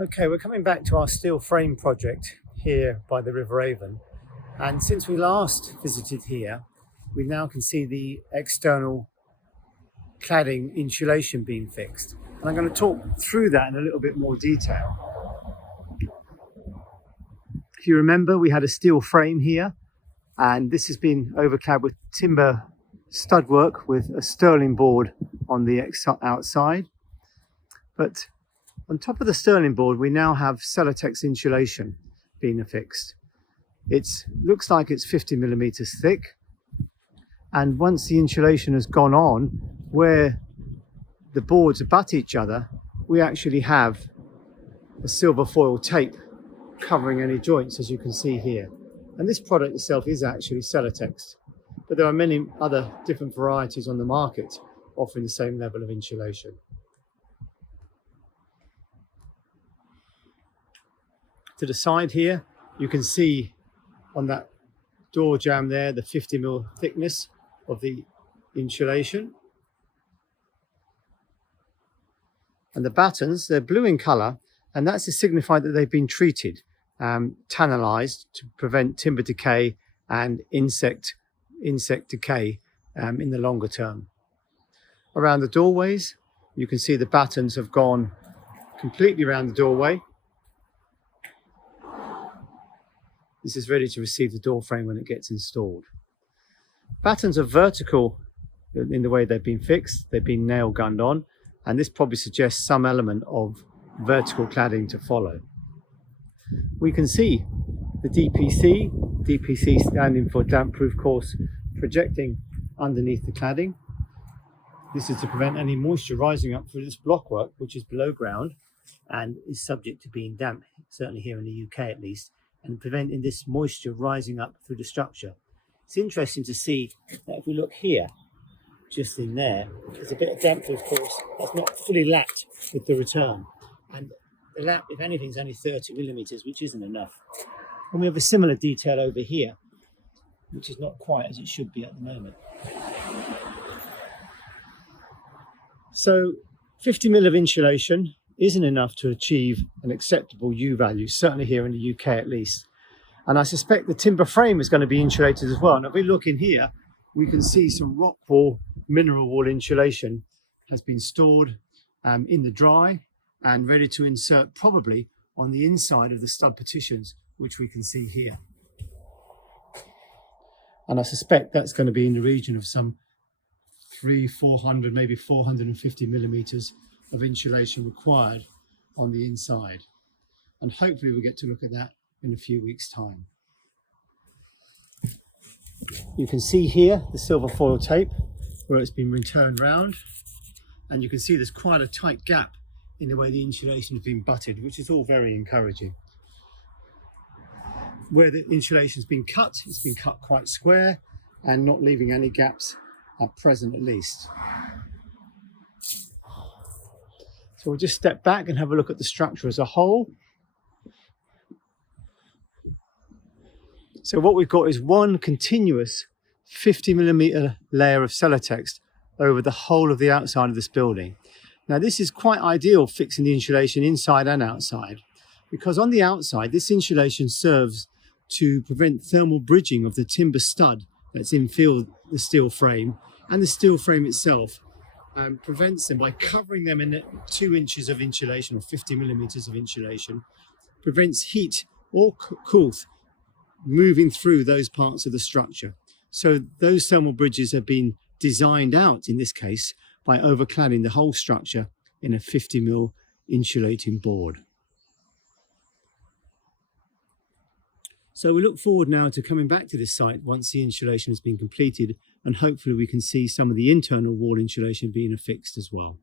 Okay, we're coming back to our steel frame project here by the River Avon, and since we last visited here, we now can see the external cladding insulation being fixed, and I'm going to talk through that in a little bit more detail. If you remember, we had a steel frame here, and this has been overclad with timber stud work with a sterling board on the outside, but on top of the sterling board, we now have Celotex insulation being affixed. It looks like it's 50 millimeters thick. And once the insulation has gone on, where the boards abut each other, we actually have a silver foil tape covering any joints, as you can see here. And this product itself is actually Celotex, but there are many other different varieties on the market offering the same level of insulation. To the side here, you can see on that door jamb there the 50 mm thickness of the insulation. And the battens, they're blue in colour, and that's to signify that they've been treated, tannalized to prevent timber decay and insect decay in the longer term. Around the doorways, you can see the battens have gone completely around the doorway. This is ready to receive the door frame when it gets installed. Battens are vertical in the way they've been fixed. They've been nail gunned on, and this probably suggests some element of vertical cladding to follow. We can see the DPC standing for damp proof course, projecting underneath the cladding. This is to prevent any moisture rising up through this blockwork, which is below ground and is subject to being damp, certainly here in the UK at least, and preventing this moisture rising up through the structure. It's interesting to see that if we look here, just in there's a bit of damp proof course that's not fully lapped with the return. And the lap, if anything, is only 30 millimeters, which isn't enough. And we have a similar detail over here, which is not quite as it should be at the moment. So 50 mil of insulation isn't enough to achieve an acceptable U value, certainly here in the UK at least. And I suspect the timber frame is going to be insulated as well. And if we look in here, we can see some rock wool, mineral wool insulation has been stored in the dry and ready to insert probably on the inside of the stud partitions, which we can see here. And I suspect that's going to be in the region of some 400, maybe 450 millimeters of insulation required on the inside, and hopefully we'll get to look at that in a few weeks' time. You can see here the silver foil tape where it's been returned round, and you can see there's quite a tight gap in the way the insulation has been butted, which is all very encouraging. Where the insulation's been cut, it's been cut quite square and not leaving any gaps at present at least. So we'll just step back and have a look at the structure as a whole. So what we've got is one continuous 50 millimeter layer of Celotex over the whole of the outside of this building. Now this is quite ideal fixing the insulation inside and outside, because on the outside this insulation serves to prevent thermal bridging of the timber stud that's infill the steel frame, and the steel frame itself prevents them by covering them in 2 inches of insulation or 50 millimeters of insulation, prevents heat or coolth moving through those parts of the structure. So those thermal bridges have been designed out, in this case, by overcladding the whole structure in a 50 mm insulating board. So we look forward now to coming back to this site once the insulation has been completed, and hopefully we can see some of the internal wall insulation being affixed as well.